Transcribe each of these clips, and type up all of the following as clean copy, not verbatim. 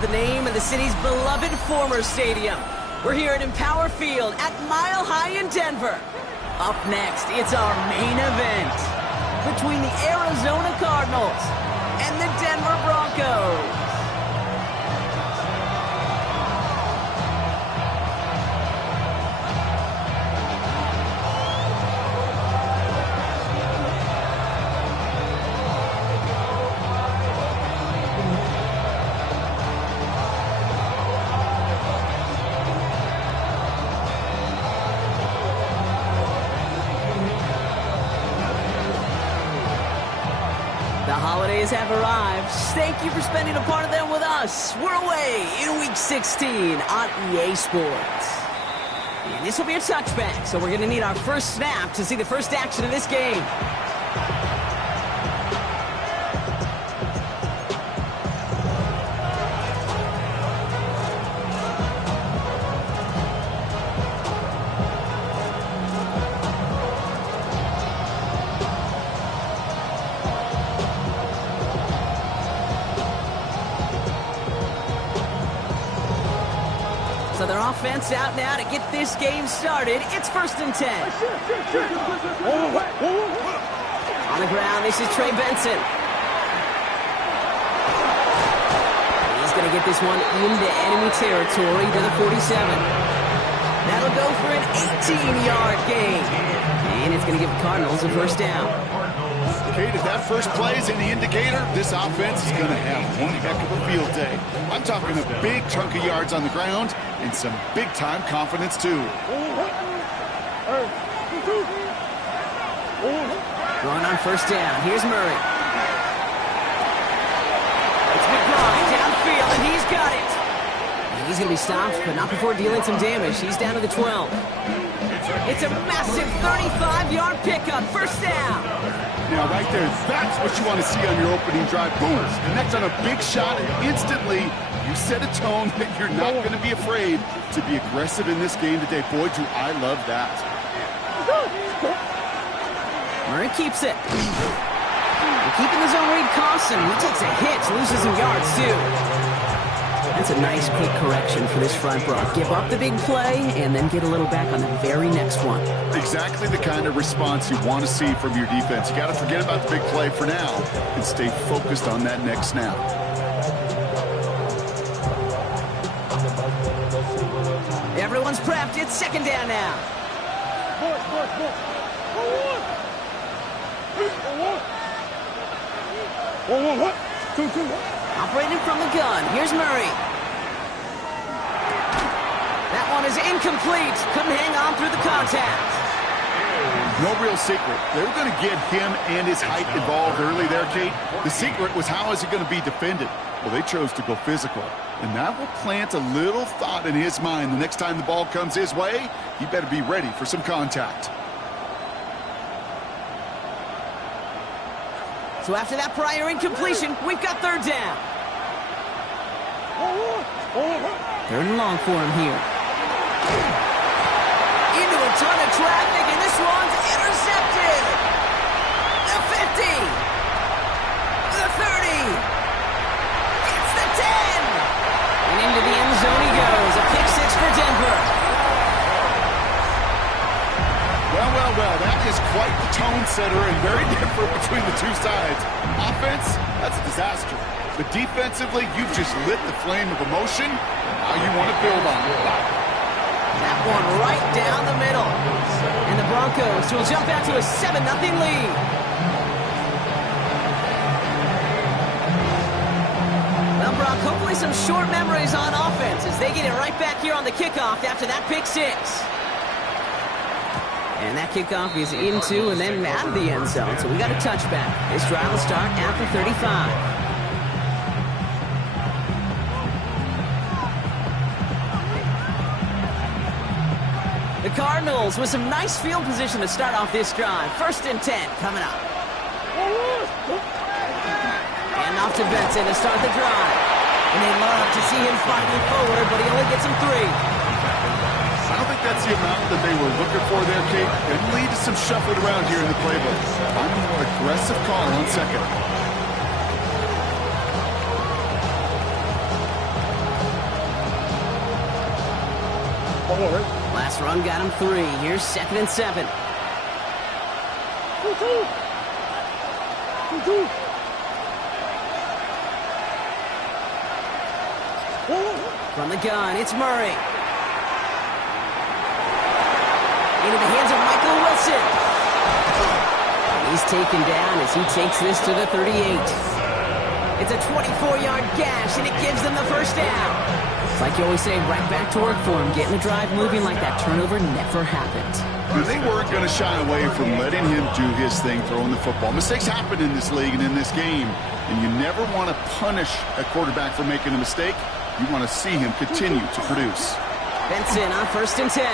The name of the city's beloved former stadium. We're here at Empower Field at Mile High in Denver. Up next, it's our main event between the Arizona Cardinals and the Denver Broncos. The holidays have arrived. Thank you for spending a part of them with us. We're away in Week 16 on EA Sports. And this will be a touchback, so we're going to need our first snap to see the first action of this game. So their offense out now to get this game started. It's 1st and 10. On the ground, this is Trey Benson. He's going to get this one into enemy territory to the 47. That'll go for an 18-yard gain. And it's going to give the Cardinals a first down. Kate, if that first play is any indicator, this offense is going to have one heck of a field day. I'm talking a big chunk of yards on the ground and some big-time confidence, too. Going on first down. Here's Murray. It's McBride downfield, and he's got it. And he's going to be stopped, but not before dealing some damage. He's down to the 12. It's a massive 35-yard pickup. First down. Now, right there, that's what you want to see on your opening drive. Boom, connect on a big shot, and instantly you set a tone that you're not going to be afraid to be aggressive in this game today. Boy, do I love that. Murray keeps it. And keeping his own read costs him. He takes a hit, loses some yards, too. That's a nice quick correction for this front row. Give up the big play and then get a little back on the very next one. Exactly the kind of response you want to see from your defense. You got to forget about the big play for now and stay focused on that next snap. Everyone's prepped. It's second down now. Operating from the gun. Here's Murray. That one is incomplete. Couldn't hang on through the contact. No real secret. They were going to get him and his height involved early there, Kate. The secret was how is he going to be defended? Well, they chose to go physical. And that will plant a little thought in his mind. The next time the ball comes his way, he better be ready for some contact. So after that prior incompletion, we've got third down. Third and long for him here. Into a ton of traffic, and this one's intercepted. The 50. The 30. It's the 10. And into the end zone he goes. A pick six for Denver. Well, that is quite the tone setter and very different between the two sides. Offense, that's a disaster. But defensively, you've just lit the flame of emotion. Now you want to build on it. That one right down the middle. And the Broncos will jump out to a 7-0 lead. Well, Brock, hopefully some short memories on offense as they get it right back here on the kickoff after that pick six. And that kickoff is into and then out of the end zone. So we got a touchback. This drive will start at the 35. The Cardinals with some nice field position to start off this drive. 1st and 10 coming up. And off to Benson to start the drive. And they love to see him fighting forward, but he only gets him 3. I don't think that's the amount that they were looking for there, Kate. It lead to some shuffling around here in the playbook. I'm a more aggressive call on second. Last run got him 3. Here's 2nd and 7. From the gun, it's Murray. Into the hands of Michael Wilson. He's taken down as he takes this to the 38. It's a 24-yard gash, and it gives them the first down. It's like you always say, right back to work for him, getting the drive moving like that turnover never happened. They weren't going to shy away from letting him do his thing, throwing the football. Mistakes happen in this league and in this game, and you never want to punish a quarterback for making a mistake. You want to see him continue to produce. Benson on 1st and 10.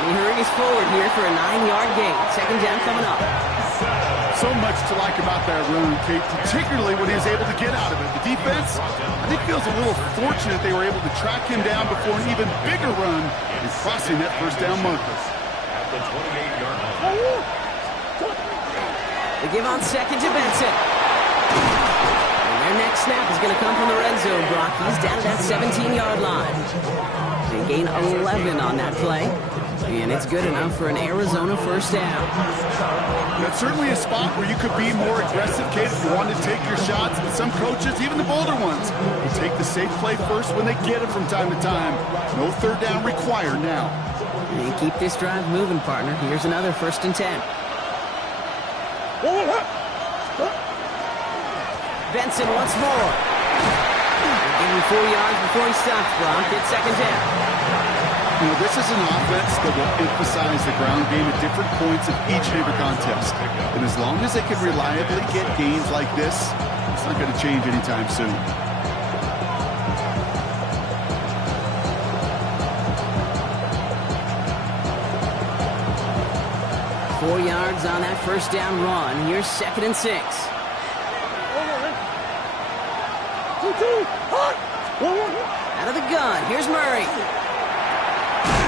He hurries forward here for a 9-yard gain. 2nd down coming up. So much to like about that run, Kate, particularly when he was able to get out of it. The defense, I think, feels a little fortunate they were able to track him down before an even bigger run and crossing that first down marker. They give on 2nd to Benson. And their next snap is going to come from the red zone, Brock. He's down to that 17-yard line. They gain 11 on that play. And it's good enough for an Arizona first down. That's certainly a spot where you could be more aggressive, Kate, if you want to take your shots. But some coaches, even the bolder ones, they take the safe play first when they get it from time to time. No 3rd down required now. And keep this drive moving, partner. Here's another 1st and 10. Benson once more. Give him 4 yards before he stops, Brock. It's 2nd down. You know, this is an offense that will emphasize the ground game at different points of each and every contest. And as long as they can reliably get gains like this, it's not going to change anytime soon. Four yards on that first down run. Here's 2nd and 6. Out of the gun. Here's Murray.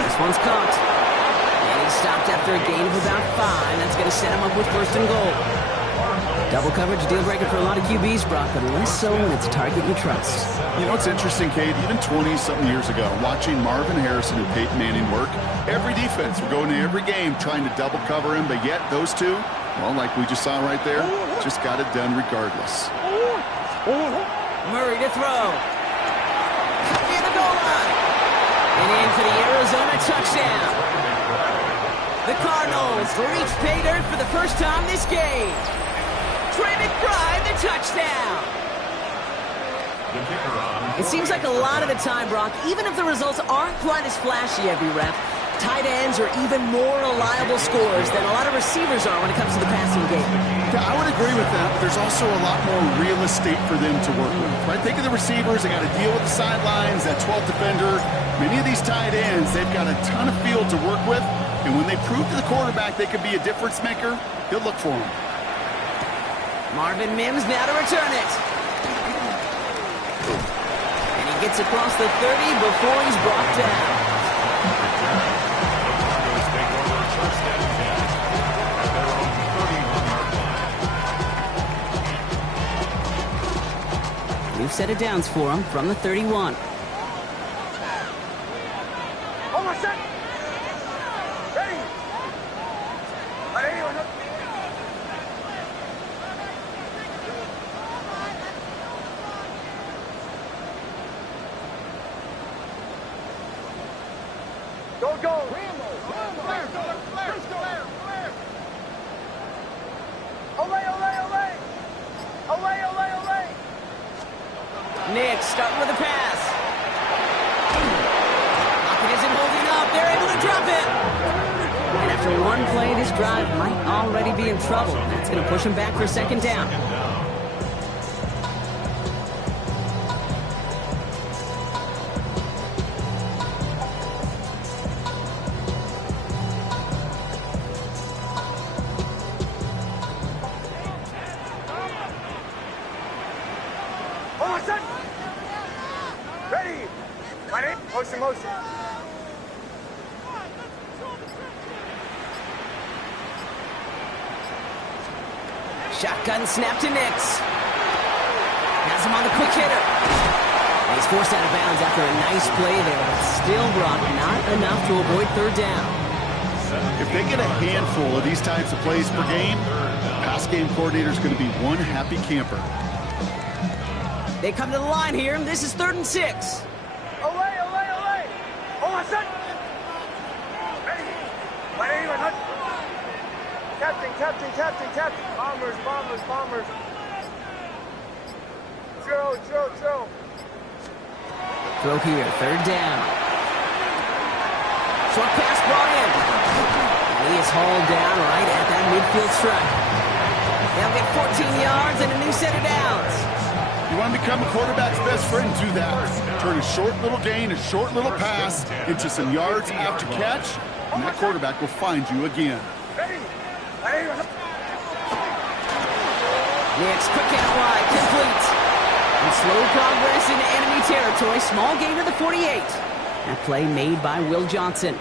This one's caught. And he's stopped after a gain of about 5. That's going to set him up with 1st and goal. Double coverage, deal breaker for a lot of QBs, Brock, but less so when it's a target you trust. You know, it's interesting, Kate, even 20-something years ago, watching Marvin Harrison and Peyton Manning work, every defense would go into every game trying to double cover him, but yet those two, well, like we just saw right there, just got it done regardless. Murray to throw. Near the goal line. And in for the Arizona touchdown. The Cardinals reach pay dirt for the first time this game. Trey McBride, the touchdown. It seems like a lot of the time, Brock, even if the results aren't quite as flashy every rep, tight ends are even more reliable scorers than a lot of receivers are when it comes to the passing game. Yeah, I would agree with that, but there's also a lot more real estate for them to work with. Right? Think of the receivers. They got to deal with the sidelines, that 12th defender. Many of these tight ends, they've got a ton of field to work with, and when they prove to the quarterback they could be a difference maker, he'll look for them. Marvin Mims now to return it. And he gets across the 30 before he's brought down. New set of downs for him from the 31. Almost set. Ready. Go, go. Olay, olay, olay. Olay, olay, olay. Nick starting with a pass. Lockett isn't holding up. They're able to drop it. And after one play, this drive might already be in trouble. That's going to push him back for 2nd down. Almost set. Ready. Ready. Motion, motion. Shotgun snap to Nix. Has him on the quick hitter. He's forced out of bounds after a nice play there, but still, Brock, not enough to avoid third down. If they get a handful of these types of plays per game, pass game coordinator is going to be one happy camper. They come to the line here, and this is 3rd and 6. Away, away, away. Hold on, set. Ready. Ready, hut. Captain, captain, captain, captain. Bombers, bombers, bombers. Throw, throw, throw. Throw here, 3rd down. Short pass brought in. And he is hauled down right at that midfield stripe. They'll get 14 yards and a new set of downs. You want to become a quarterback's best friend, do that. Turn a short little gain, a short little pass into some yards after catch, and that quarterback will find you again. Ready. Ready. Next, quick out wide, complete. And slow progress into enemy territory. Small gain to the 48. That play made by Will Johnson.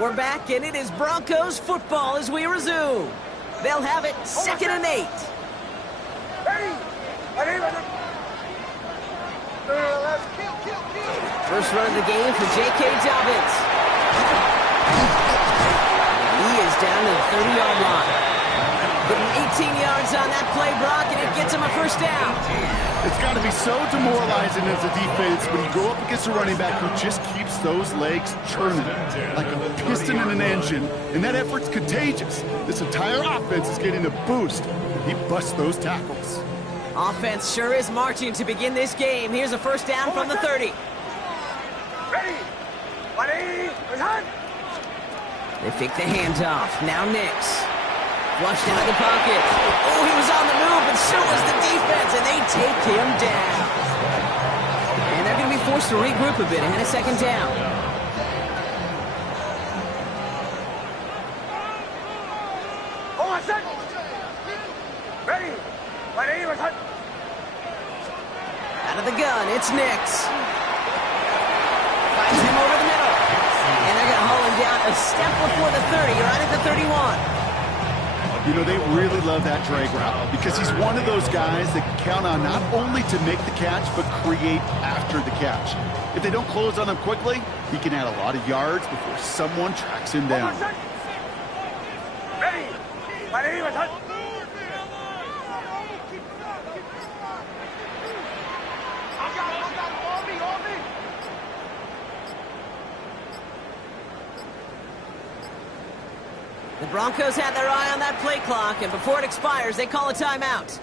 We're back, and it is Broncos football as we resume. They'll have it 2nd and 8. Ready. Ready. First run of the game for J.K. Dobbins. He is down to the 30-yard line. Getting 18 yards on that play, Brock, and it gets him a first down. It's got to be so demoralizing as a defense when you go up against a running back who just keeps those legs churning like a piston in an engine, and that effort's contagious. This entire offense is getting a boost. He busts those tackles. Offense sure is marching to begin this game. Here's a first down from the 30. Ready. Ready. Return. They fake the handoff. Now Nix. Flushed out of the pocket. Oh, he was on the move, but so was the defense, and they take him down. And they're going to be forced to regroup a bit ahead of 2nd down. Hold on, set. Ready. Ready. Return. Out of the gun, it's Nix. Finds him over the middle. And they're going to haul him down a step before the 30, right at the 31. You know, they really love that drag route because he's one of those guys that can count on not only to make the catch, but create after the catch. If they don't close on him quickly, he can add a lot of yards before someone tracks him down. Ready. Ready. Return. The Broncos had their eye on that play clock, and before it expires, they call a timeout.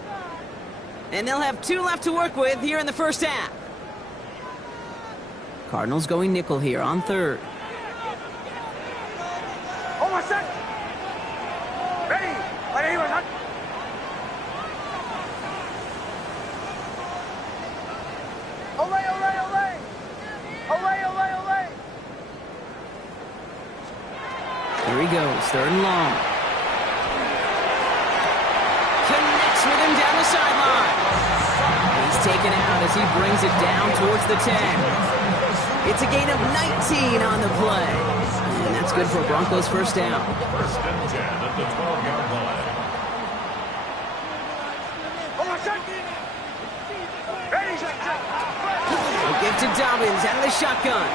And they'll have 2 left to work with here in the first half. Cardinals going nickel here on 3rd. Hold on, set. Ready. Ready. Return. Away, away, away. Away, away, away. Here he goes, 3rd and long. Connects with him down the sideline. He's taken out as he brings it down towards the 10. It's a gain of 19 on the play. And that's good for Broncos first down. 1st and 10 at the 12-yard line. Hold on, set. Ready. They'll give to Dobbins out of the shotgun.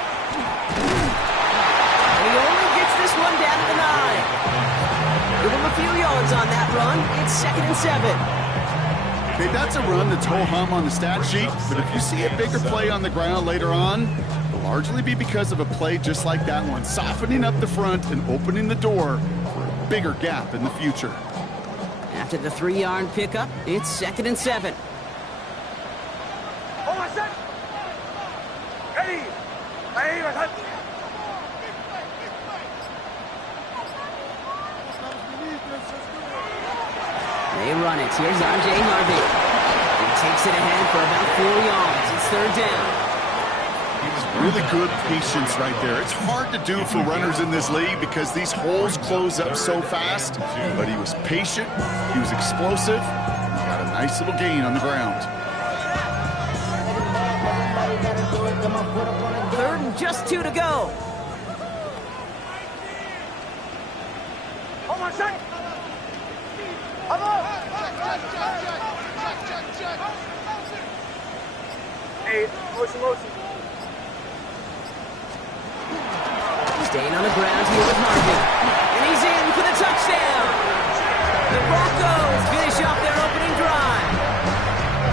And he only gets this one down to the 9. Give him a few yards on that run. It's 2nd and 7. Okay, that's a run that's ho-hum on the stat sheet, but if you see a bigger play on the ground later on, it'll largely be because of a play just like that one, softening up the front and opening the door for a bigger gap in the future. After the 3-yard pickup, it's 2nd and 7. Hold on, set. Ready. Ready. Return. They run it. Here's R.J. Harvey. He takes it ahead for about 4 yards. It's 3rd down. Really good patience right there. It's hard to do for runners in this league because these holes close up so fast, but he was patient, he was explosive, he got a nice little gain on the ground. Third and just 2 to go. Hold on, set. Come on. Hey, motion. Staying on the ground here with Harvey. And he's in for the touchdown. The Broncos finish off their opening drive.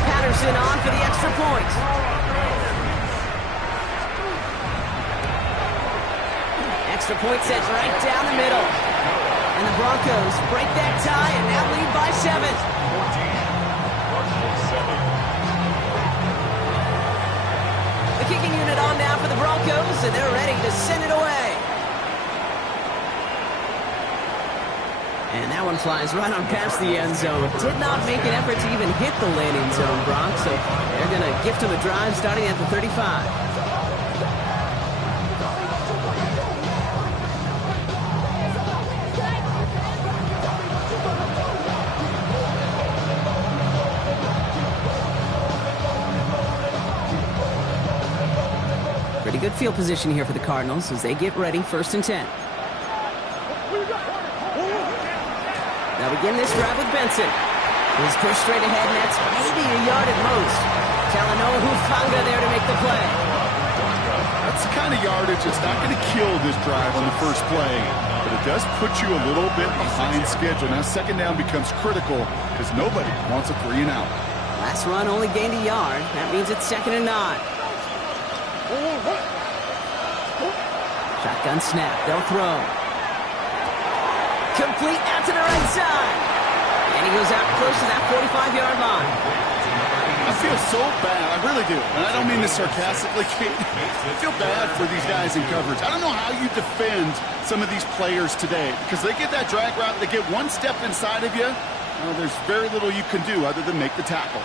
Patterson on for the extra point. Extra point set right down the middle. And the Broncos break that tie and now lead by 7. The kicking unit on now for the Broncos, and they're ready to send it away. And that one flies right on past the end zone. Did not make an effort to even hit the landing zone, Bronx, so they're going to gift him a drive starting at the 35. Pretty good field position here for the Cardinals as they get ready, 1st and 10. They'll begin this drive with Benson. He's pushed straight ahead, and that's maybe a yard at most. Talanoa Hufanga there to make the play. That's the kind of yardage that's not going to kill this drive on the first play, but it does put you a little bit behind schedule. Now, 2nd down becomes critical because nobody wants a 3 and out. Last run only gained a yard. That means it's 2nd and 9. Shotgun snap. They'll throw. Complete out to the right side. And he goes out close to that 45-yard line. I feel so bad. I really do. And I don't mean this sarcastically, Kate. I feel bad for these guys in coverage. I don't know how you defend some of these players today because they get that drag route, they get one step inside of you. Well, there's very little you can do other than make the tackle.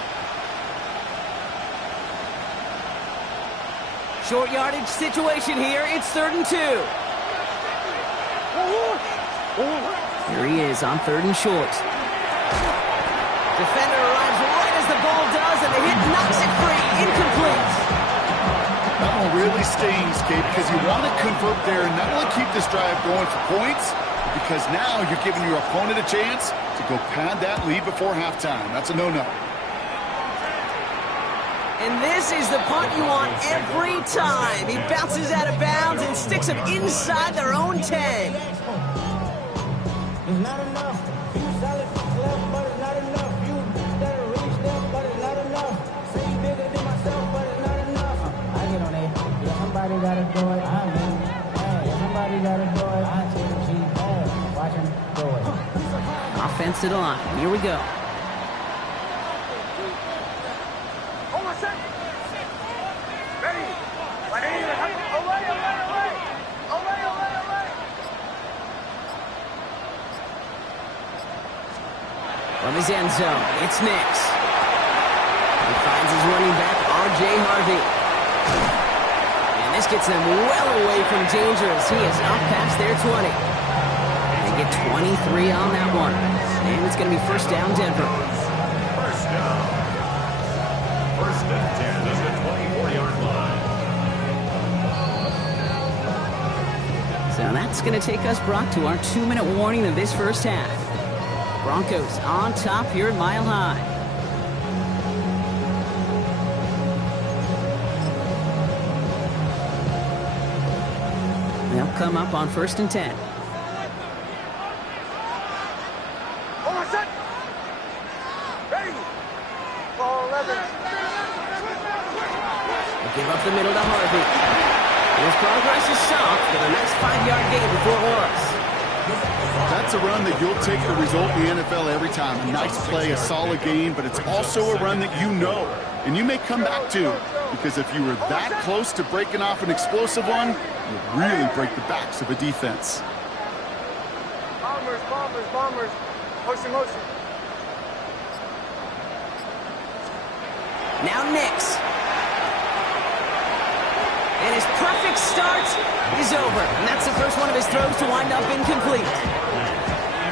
Short yardage situation here. It's 3rd and 2. Here he is on 3rd and short. Defender arrives right as the ball does, and the hit knocks it free. Incomplete. That one really stings, Kate, because you want to convert there and not only keep this drive going for points, because now you're giving your opponent a chance to go pad that lead before halftime. That's a no-no. And this is the punt you want every time. He bounces out of bounds and sticks him inside their own 10. It's not enough. You solid left, but it's not enough. You better reach there, but it's not enough. Say you bigger than myself, but it's not enough. I get on it. Yeah, somebody gotta do it. I mean, hey, somebody gotta do it. I take the cheap. Hey, watch him do it. Offense to the line. Here we go. Hold on, set. Ready. Away. From his end zone, it's Nix. He finds his running back, R.J. Harvey. And this gets them well away from danger as he is up past their 20. They get 23 on that one. And it's going to be 1st down, Denver. 1st down. 1st and 10 is the 24-yard line. So that's going to take us, Brock, to our 2-minute warning of this first half. Broncos on top here at Mile High. They'll come up on 1st and 10. Hold on, set. Ready. Ball 11. They'll give up the middle to Harvey. His progress is soft for the next 5-yard gain before Horace. That's a run that you'll take the result in the NFL every time. A nice play, a solid game, but it's also a run that you know and you may come back to, because if you were that close to breaking off an explosive one, you'd really break the backs of a defense. Bombers. Motion. Now Nix. And his perfect start is over. And that's the first one of his throws to wind up incomplete.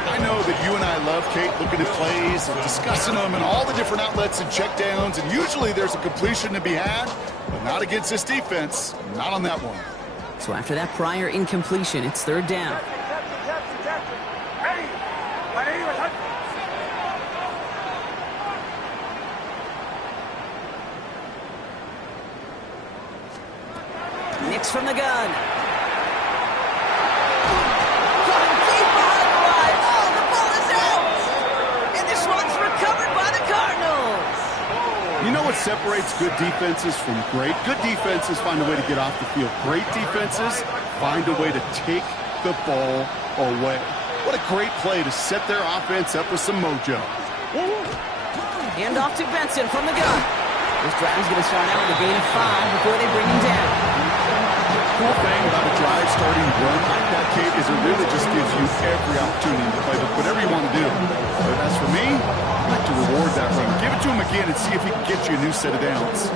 I I know that you and I love, Kate, looking at plays and discussing them and all the different outlets and checkdowns, and usually there's a completion to be had, but not against this defense, not on that one. So after that prior incompletion, it's third down. Ready. Ready. Nix from the gun. Coming deep behind the line. Oh, the ball is out. And this one's recovered by the Cardinals. You know what separates good defenses from great? Good defenses find a way to get off the field. Great defenses find a way to take the ball away. What a great play to set their offense up with some mojo. Hand off to Benson from the gun. This drive is going to start out with a gain of 5 before they bring him down. Cool thing about a drive starting run like that, Kate, is it really just gives you every opportunity to play with whatever you want to do. But as for me, I'd like to reward that run. Give it to him again and see if he can get you a new set of downs.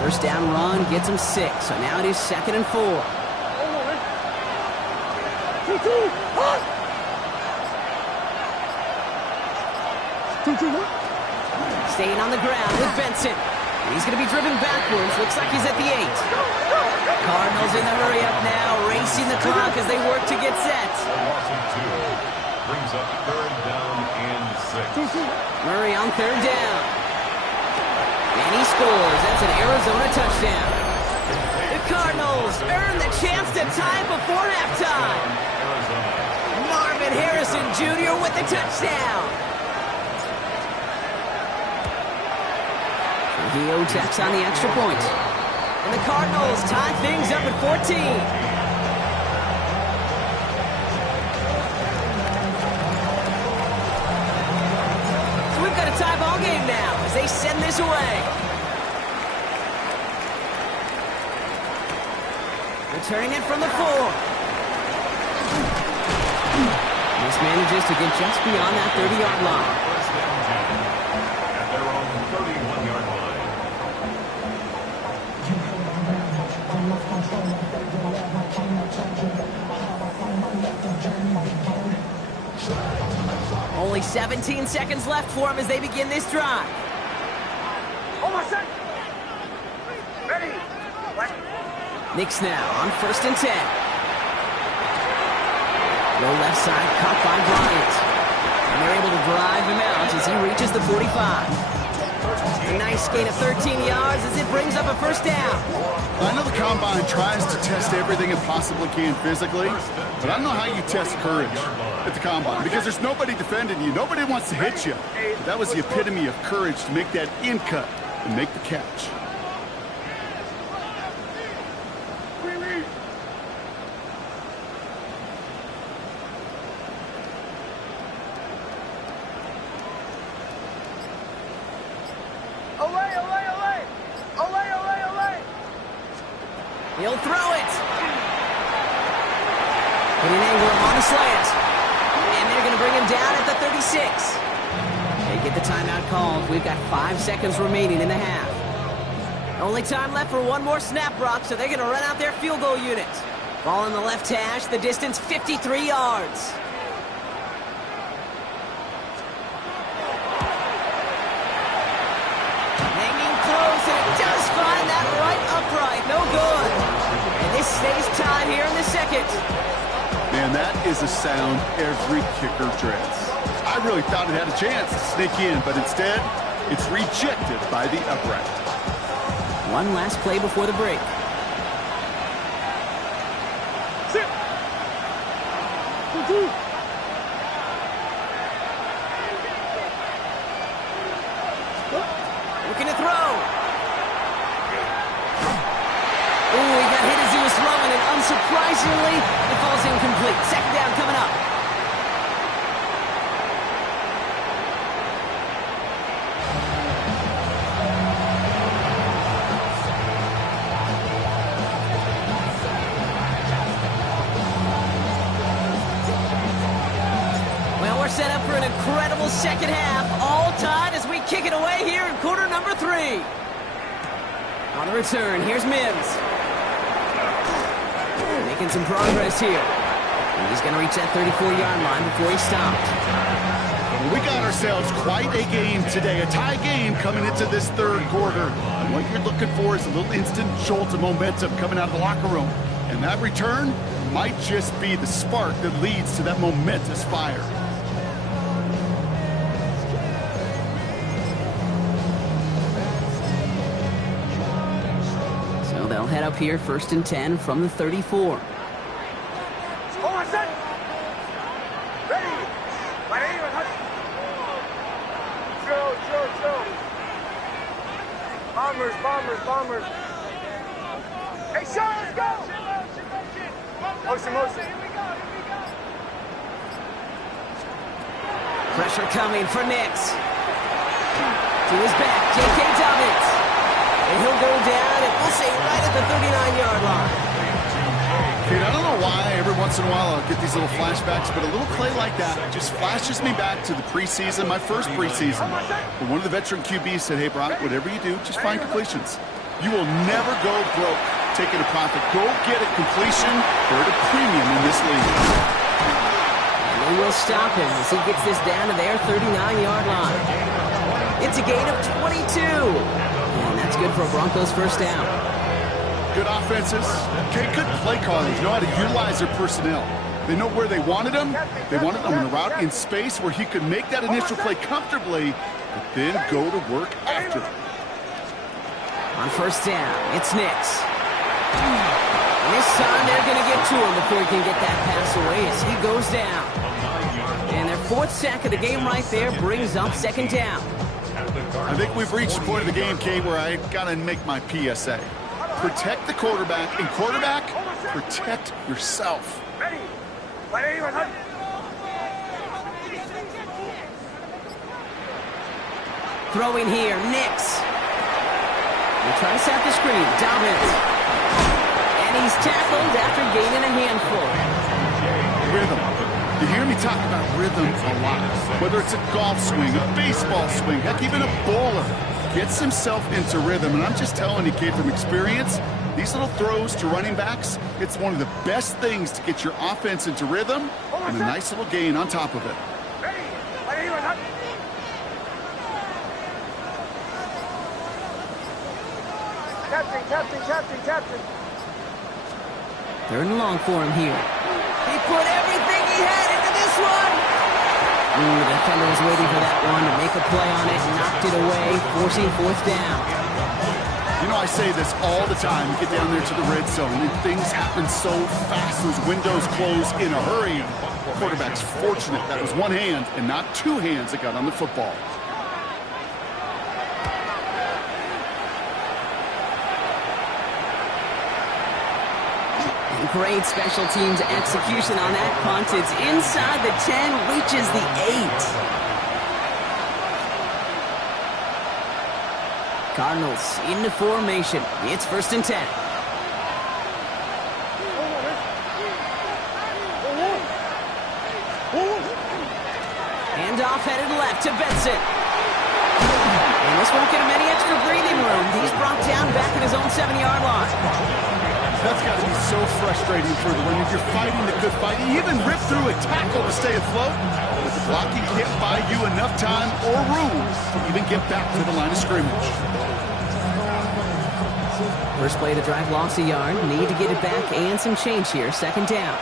First down run gets him 6, so now it is 2nd and 4. Staying on the ground with Benson. He's going to be driven backwards. Looks like he's at the 8. Cardinals in the hurry up now, racing the clock as they work to get set. Brings up third down and 6. Murray on third down. And he scores. That's an Arizona touchdown. The Cardinals earn the chance to tie before halftime. Marvin Harrison Jr. with the touchdown. Dio tacks on the extra point. And the Cardinals tie things up at 14. So we've got a tie ball game now as they send this away. Returning it from the 4. This manages to get just beyond that 30-yard line. First down 10 at their own 31-yard line. Only 17 seconds left for him as they begin this drive. Almost set. Ready. What? Nix now on 1st and 10. Low left side caught by Bryant. And they're able to drive him out as he reaches the 45. A nice gain of 13 yards as it brings up a first down. I know the Combine tries to test everything it possibly can physically, but I don't know how you test courage at the Combine because there's nobody defending you. Nobody wants to hit you. But that was the epitome of courage to make that in cut and make the catch. He'll throw it. Hitting Ingram on the slant. And they're going to bring him down at the 36. They get the timeout called. We've got 5 seconds remaining in the half. Only time left for one more snap, Brock, so they're going to run out their field goal unit. Ball in the left hash, the distance 53 yards. Hanging close, and it does find that right upright. No good. And this stays tied here in the second. Man, that is a sound every kicker dreads. I really thought it had a chance to sneak in, but instead, it's rejected by the upright. One last play before the break. Sit. Looking to throw. Ooh, he got hit as he was throwing, and unsurprisingly, it falls incomplete. Second down coming up. Well, we're set up for an incredible second half, all tied as we kick it away here in quarter number 3. On the return, here's Mims. making some progress here. And he's going to reach that 34-yard line before he stopped. Well, we got ourselves quite a game today, a tie game coming into this third quarter. And what you're looking for is a little instant jolt of momentum coming out of the locker room. And that return might just be the spark that leads to that momentous fire. So they'll head up here, 1st and 10 from the 34. Bombers. Hey, Sean, let's go! Motion. Pressure coming for Nix. To his back, J.K. Dobbins. And he'll go down, and we'll say right at the 39-yard line. Dude, I don't know why every once in a while I'll get these little flashbacks, but a little play like that just flashes me back to the preseason, my first preseason. When one of the veteran QBs said, hey, Brock, whatever you do, just find completions. You will never go broke taking a profit. Go get a completion or at a premium in this league. And they will stop him as he gets this down to their 39-yard line. It's a gain of 22. And that's good for a Broncos first down. Good offenses, good play callers, know how to utilize their personnel. They know where they wanted him. They wanted him in a route in space where he could make that initial play comfortably, but then go to work after. On first down, it's Nix. And this time they're going to get to him before he can get that pass away as he goes down. And their 4th sack of the game right there brings up 2nd down. I think we've reached the point of the game, Kate, where I got to make my PSA. Protect the quarterback, and quarterback, protect yourself. Throwing here, Nix. They try to set the screen, Dobbins. And he's tackled after gaining a handful. Rhythm. You hear me talk about rhythm a lot. Whether it's a golf swing, a baseball swing, heck, even a bowler gets himself into rhythm. And I'm just telling you, kid, from experience, these little throws to running backs, it's one of the best things to get your offense into rhythm and a nice little gain on top of it. Captain. 3rd and long for him here. He put everything he had into this one. Ooh, the defender was waiting for that one to make a play on it, knocked it away, forcing 4th down. You know, I say this all the time. You get down there to the red zone, and things happen so fast. Those windows close in a hurry. The quarterback's fortunate that was one hand and not 2 hands that got on the football. Great special teams execution on that punt. It's inside the 10, reaches the 8. Cardinals into formation. It's 1st and 10. Handoff headed left to Benson. And this won't get him any extra breathing room. He's brought down back at his own 7-yard line. That's got to be so frustrating for the runner. You're fighting the good fight. You even rip through a tackle to stay afloat, but the blocking can't buy you enough time or room to even get back to the line of scrimmage. First play to drive loss a yard. Need to get it back and some change here. 2nd down.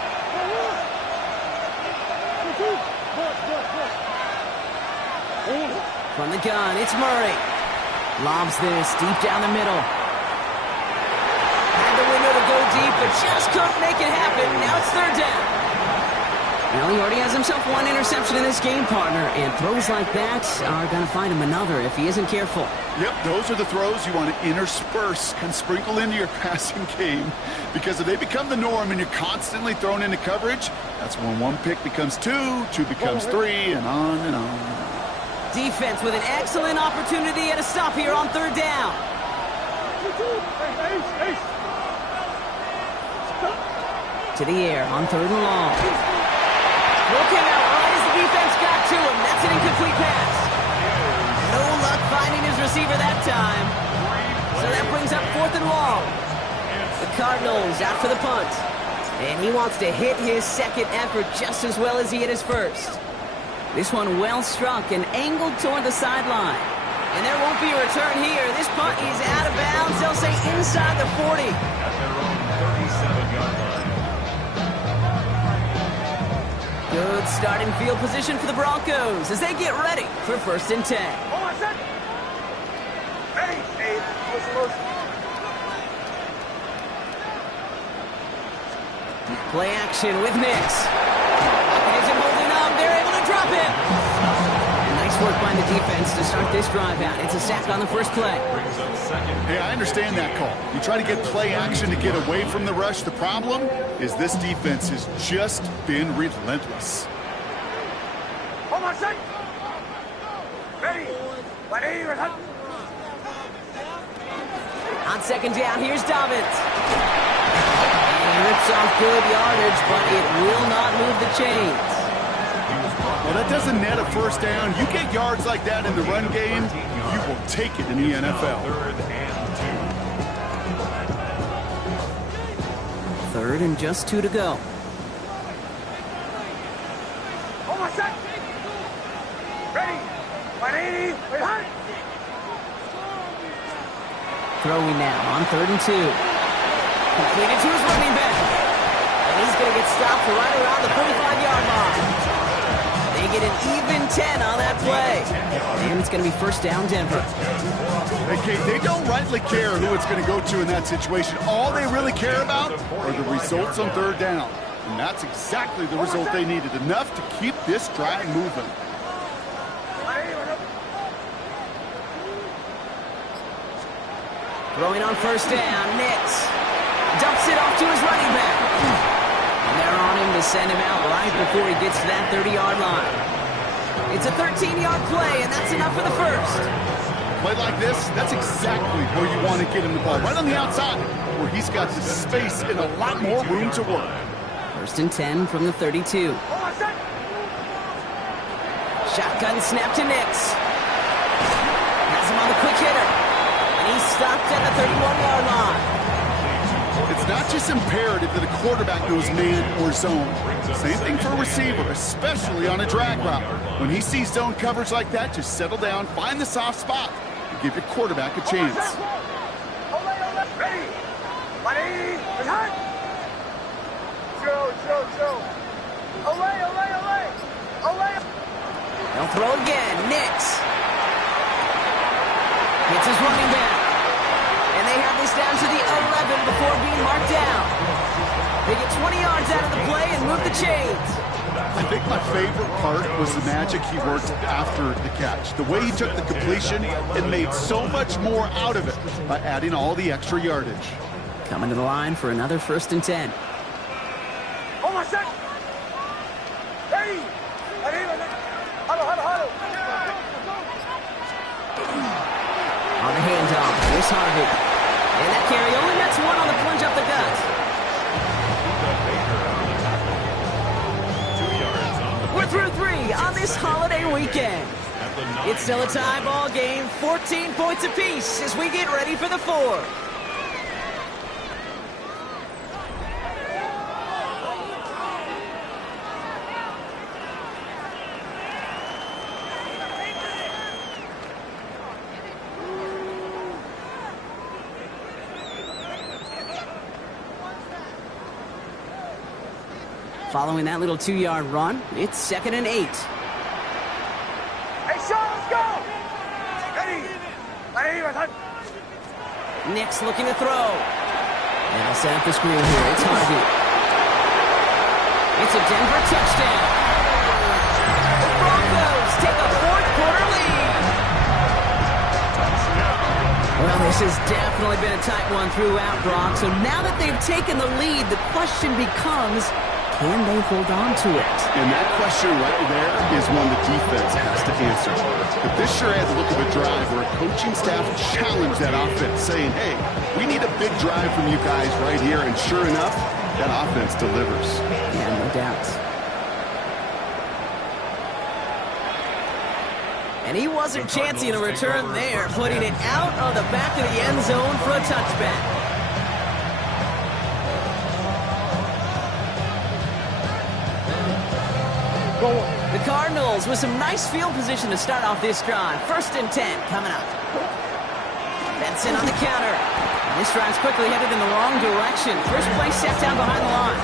From the gun, it's Murray. Lobs this deep down the middle. Had the window to go deep, but just couldn't make it happen. Now it's 3rd down. Well, he already has himself 1 interception in this game, partner, and throws like that are going to find him another if he isn't careful. Yep, those are the throws you want to intersperse and sprinkle into your passing game, because if they become the norm and you're constantly thrown into coverage, that's when 1 pick becomes 2, 2 becomes 3, and on and on. Defense with an excellent opportunity at a stop here on 3rd down. To the air on 3rd and long. Looking out right as the defense got to him. That's an incomplete pass. No luck finding his receiver that time. So that brings up 4th and long. The Cardinals out for the punt. And he wants to hit his second effort just as well as he hit his first. This one well struck and angled toward the sideline. And there won't be a return here. This punt is out of bounds. They'll say inside the 40. At their own 37-yard line. Good starting field position for the Broncos as they get ready for 1st and 10. Hold on a second. Ready, Steve. Motion. Play action with Nix. Has him holding up. They're able to drop him. And nice work by the defense to start this drive out. It's a sack on the first play. Brings up 2nd. Hey, I understand that call. You try to get play action to get away from the rush. The problem is this defense has just been relentless. Hold on a second. Ready. On 2nd down, here's Dobbins. And he rips off good yardage, but it will not move the chains. Well, that doesn't net a 1st down. You get yards like that in the run game, you will take it in the NFL. 3rd and just 2 to go. Hold on a second. Ready. 180. Wait, hard. Throwing now on 3rd and 2. Completed to his running back. And he's going to get stopped right around the 45-yard line. They get an even 10 on that play. And it's going to be 1st down Denver. Hey, Kate, they don't rightly care who it's going to go to in that situation. All they really care about are the results on 3rd down. And that's exactly the result they needed. Enough to keep this drive moving. Throwing on 1st down, Nix dumps it off to his running back. And they're on him to send him out right before he gets to that 30-yard line. It's a 13-yard play, and that's enough for the 1st. Play like this, that's exactly where you want to get him the ball. Right on the outside, where he's got the space and a lot more room to work. 1st and 10 from the 32. Shotgun snap to Nix. Has him on the quick hitter. He's stopped at the 31-yard line. It's not just imperative that a quarterback goes man or zone. Same thing for a receiver, especially on a drag route. When he sees zone coverage like that, just settle down, find the soft spot, and give your quarterback a chance. Ready. 180. Return. Joe. Olay. They'll throw again. Nix. Hits his running back. And they have this down to the 11 before being marked down. They get 20 yards out of the play and move the chains. I think my favorite part was the magic he worked after the catch. The way he took the completion and made so much more out of it by adding all the extra yardage. Coming to the line for another 1st and 10. Hold on a second. Ready. Huddle. On the handoff, here's Harvey. And that carry only gets 1 on the plunge up the gut. We're through 3 on this holiday weekend. It's still a tie ball game, 14 points apiece as we get ready for the 4th. Following that little 2-yard run, it's 2nd and 8. Hey, Sean, let's go! Ready. Nix looking to throw. And they'll set up the screen here. It's Harvey. It's a Denver touchdown. The Broncos take a 4th-quarter lead. Well, this has definitely been a tight one throughout, Brock. So now that they've taken the lead, the question becomes, can they hold on to it? And that question right there is one the defense has to answer. But this sure has a look of a drive where a coaching staff challenged that offense, saying, hey, we need a big drive from you guys right here. And sure enough, that offense delivers. Yeah, no doubt. And he wasn't chancing a return there, putting it out of the back of the end zone for a touchback. The Cardinals with some nice field position to start off this drive. 1st and 10 coming up. Benson on the counter. This drive's quickly headed in the wrong direction. First play set down behind the line.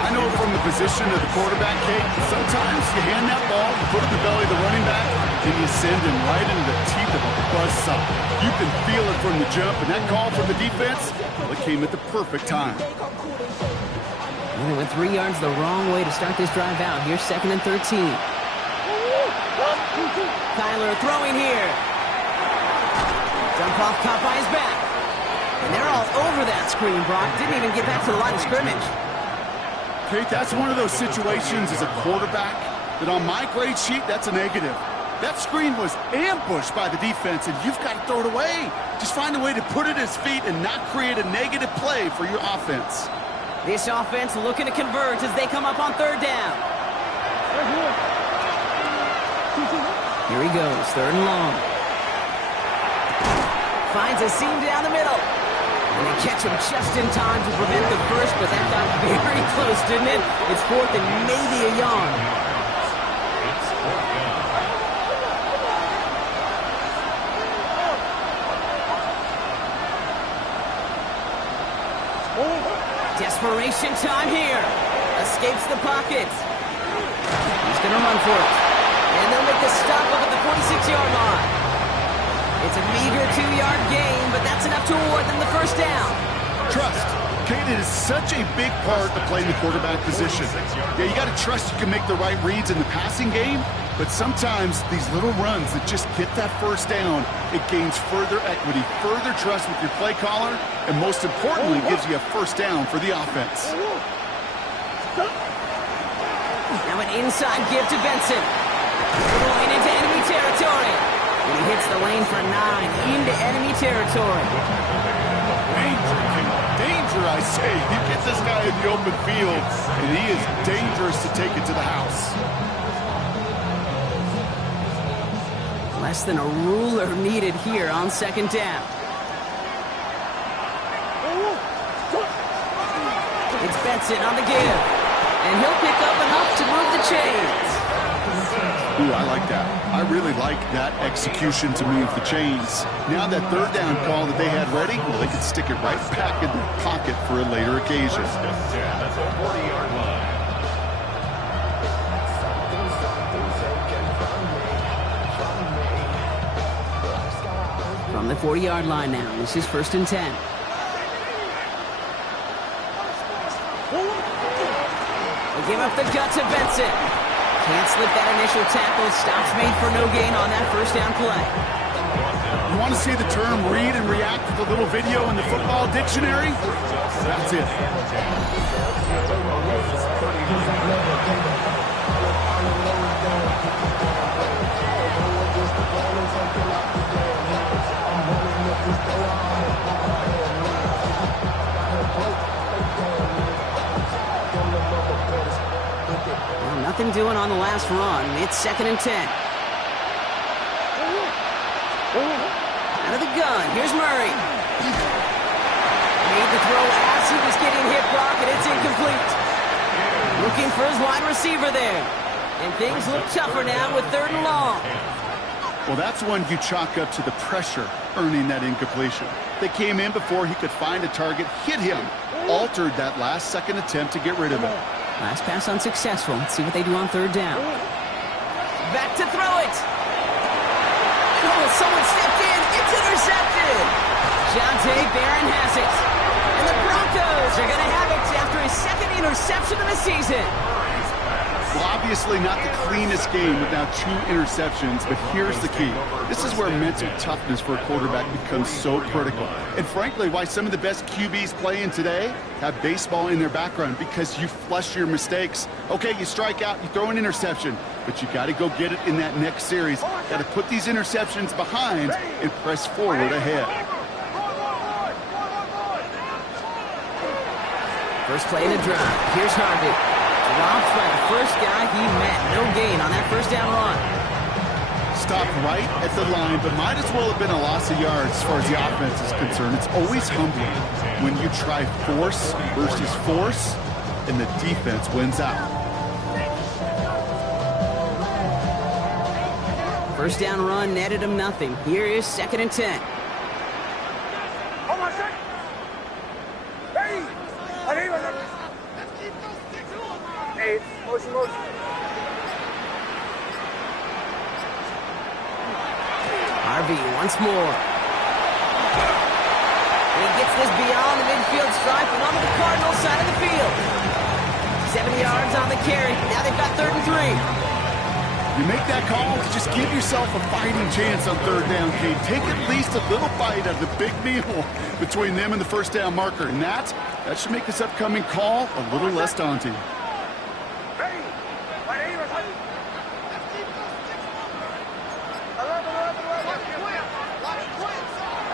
I know from the position of the quarterback, Kate, sometimes you hand that ball, you put it in the belly of the running back, and you send him right into the teeth of a buzzsaw. You can feel it from the jump, and that call from the defense, well, it came at the perfect time. And they went 3 yards the wrong way to start this drive out. Here's 2nd and 13. Kyler throwing here. Dump off caught by his back. And they're all over that screen, Brock. Didn't even get back to the line of scrimmage. Kate, that's one of those situations as a quarterback that on my grade sheet, that's a negative. That screen was ambushed by the defense, and you've got to throw it away. Just find a way to put it at his feet and not create a negative play for your offense. This offense looking to convert as they come up on 3rd down. Here he goes, 3rd and long. Finds a seam down the middle. And they catch him just in time to prevent the first, but that got very close, didn't it? It's 4th and maybe a yard. Desperation time here. Escapes the pocket. He's going to run for it. And they'll make the stop up at the 46-yard line. It's a meager 2-yard gain, but that's enough to award them the 1st down. Trust. Kate, it is such a big part of playing the quarterback position. Yeah, you got to trust you can make the right reads in the passing game, but sometimes these little runs that just get that 1st down, it gains further equity, further trust with your play caller, and most importantly, gives you a 1st down for the offense. Now an inside give to Benson. Going into enemy territory. And he hits the lane for 9 into enemy territory. Danger, I say. You get this guy in the open field, and he is dangerous to take it to the house. Less than a ruler needed here on 2nd down. It's Benson on the give. And he'll pick up enough to move the chains. Ooh, I like that. I really like that execution to move the chains. Now that 3rd down call that they had ready, well, they could stick it right back in their pocket for a later occasion. That's a 40-yard line. From the 40-yard line now, this is 1st and 10. They give up the gut to Benson. Can't slip that initial tackle. Stops made for no gain on that 1st down play. You want to see the term read and react with a little video in the football dictionary? That's it. Well, nothing doing on the last run. It's 2nd and 10. Out of the gun, here's Murray. Made the throw as he was getting hit, Brock, and it's incomplete. Looking for his wide receiver there. And things look tougher now with 3rd and long. Well, that's one you chalk up to the pressure earning that incompletion. They came in before he could find a target, hit him, altered that last 2nd attempt to get rid of it. Last pass unsuccessful. Let's see what they do on 3rd down. Back to throw it. Oh, someone stepped in. It's intercepted. Jonte Barron has it. And the Broncos are going to have it after his 2nd interception of the season. Well, obviously not the cleanest game with now 2 interceptions, but here's the key. This is where mental toughness for a quarterback becomes so critical. And frankly, why some of the best QBs playing today have baseball in their background, because you flush your mistakes. Okay, you strike out, you throw an interception, but you got to go get it in that next series. Got to put these interceptions behind and press forward ahead. First play in the drive. Here's Harvey. Dropped by the first guy he met. No gain on that 1st down run. Stopped right at the line, but might as well have been a loss of yards as far as the offense is concerned. It's always humbling when you try force versus force, and the defense wins out. First down run netted him nothing. Here is 2nd and 10. Hold on, set. Hey! Hey, motion. RV once more. And he gets this beyond the midfield stripe and onto the Cardinals side of the field. 7 yards on the carry. Now they've got 3rd and 3. You make that call to just give yourself a fighting chance on 3rd down, Kate. Take at least a little bite of the big meal between them and the first down marker. And that should make this upcoming call a little less daunting.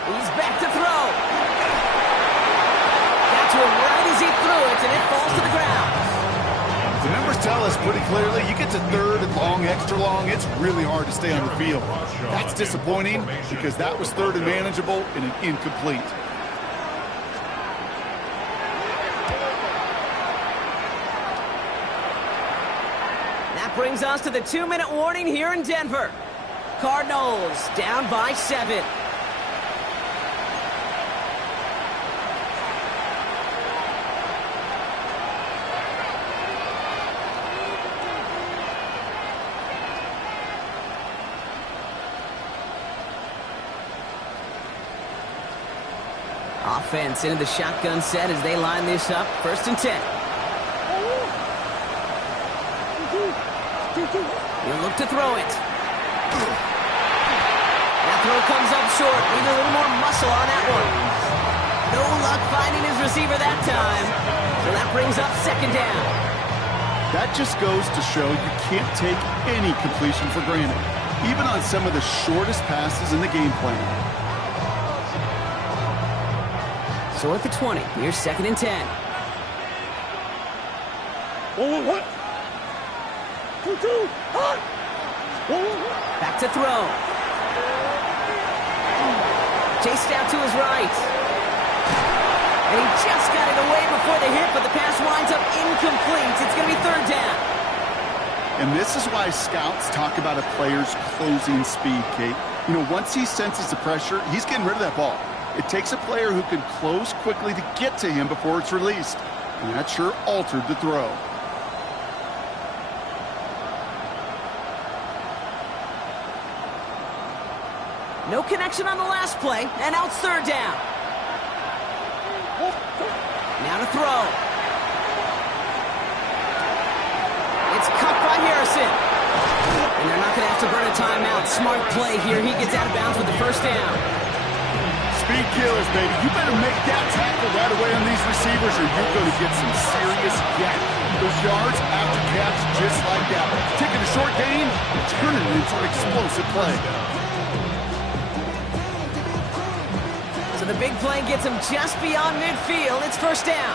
He's back to throw. Got to him right as he threw it, and it falls to the ground. The numbers tell us pretty clearly, you get to 3rd and long, extra long, it's really hard to stay on the field. That's disappointing because that was 3rd and manageable and an incomplete. That brings us to the 2-minute warning here in Denver. Cardinals down by 7. Offense into the shotgun set as they line this up. 1st and 10. He'll look to throw it. That throw comes up short. Need a little more muscle on that one. No luck finding his receiver that time. So that brings up 2nd down. That just goes to show you can't take any completion for granted, even on some of the shortest passes in the game plan. So at the 20, here's 2nd and 10. Back to throw. Chased out to his right. And he just got it away before the hit, but the pass winds up incomplete. It's going to be 3rd down. And this is why scouts talk about a player's closing speed, Kate. You know, once he senses the pressure, he's getting rid of that ball. It takes a player who can close quickly to get to him before it's released. And that sure altered the throw. No connection on the last play, and now it's 3rd down. Now to throw. It's cut by Harrison. And they're not going to have to burn a timeout. Smart play here. He gets out of bounds with the 1st down. Speed killers, baby. You better make that tackle right away on these receivers or you're going to get some serious yak. Those yards after catch just like that. Taking a short gain, turning it into an explosive play. So the big play gets him just beyond midfield. It's 1st down.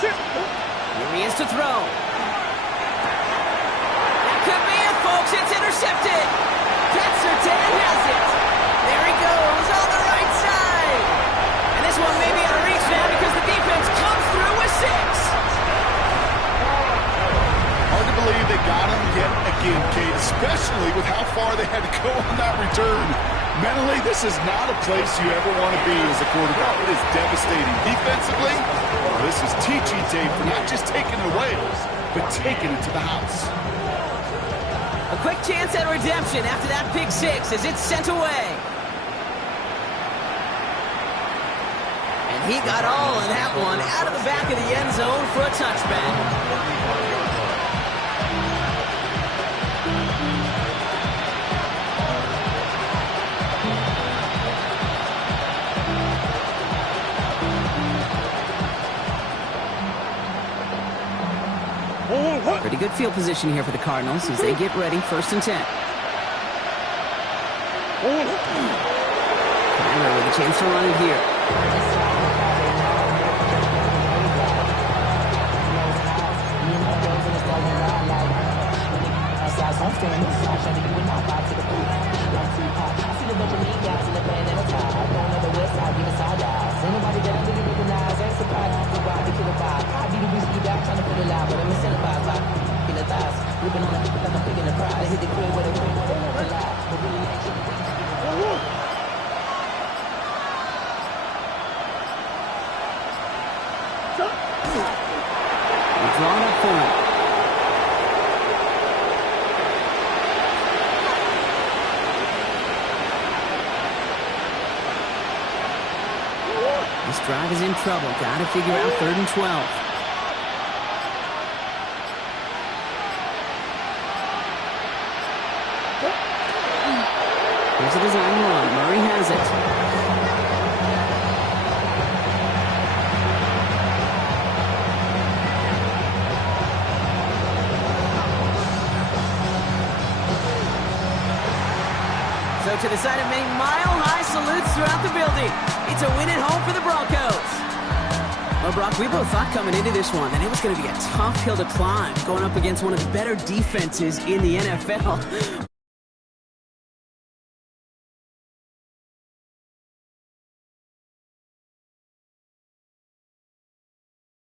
Here he is to throw. That could be it, folks. It's intercepted. Petserton has it. There he goes on the right side. And this one may be out of reach now because the defense comes through with 6. Hard to believe they got him yet again, Kate, especially with how far they had to go on that return. Mentally, this is not a place you ever want to be as a quarterback. It is devastating. Defensively, well, this is teaching tape for not just taking it away, but taking it to the house. A quick chance at redemption after that pick 6 as it's sent away. And he got all of that one out of the back of the end zone for a touchback. Pretty good field position here for the Cardinals as they get ready. 1st and 10. Kyler with a chance to run it here. Whipping on a like a pig in the pride. Hit the crib with a ring, with a collide. But really ain't shit. Drawn up for him. This drive is in trouble. Got to figure out 3rd and 12. Here's a design run. Murray has it. So to the side of many mile-high salutes throughout the building. It's a win at home for the Broncos. Well, Brock, we both thought coming into this one that it was going to be a tough hill to climb, going up against one of the better defenses in the NFL.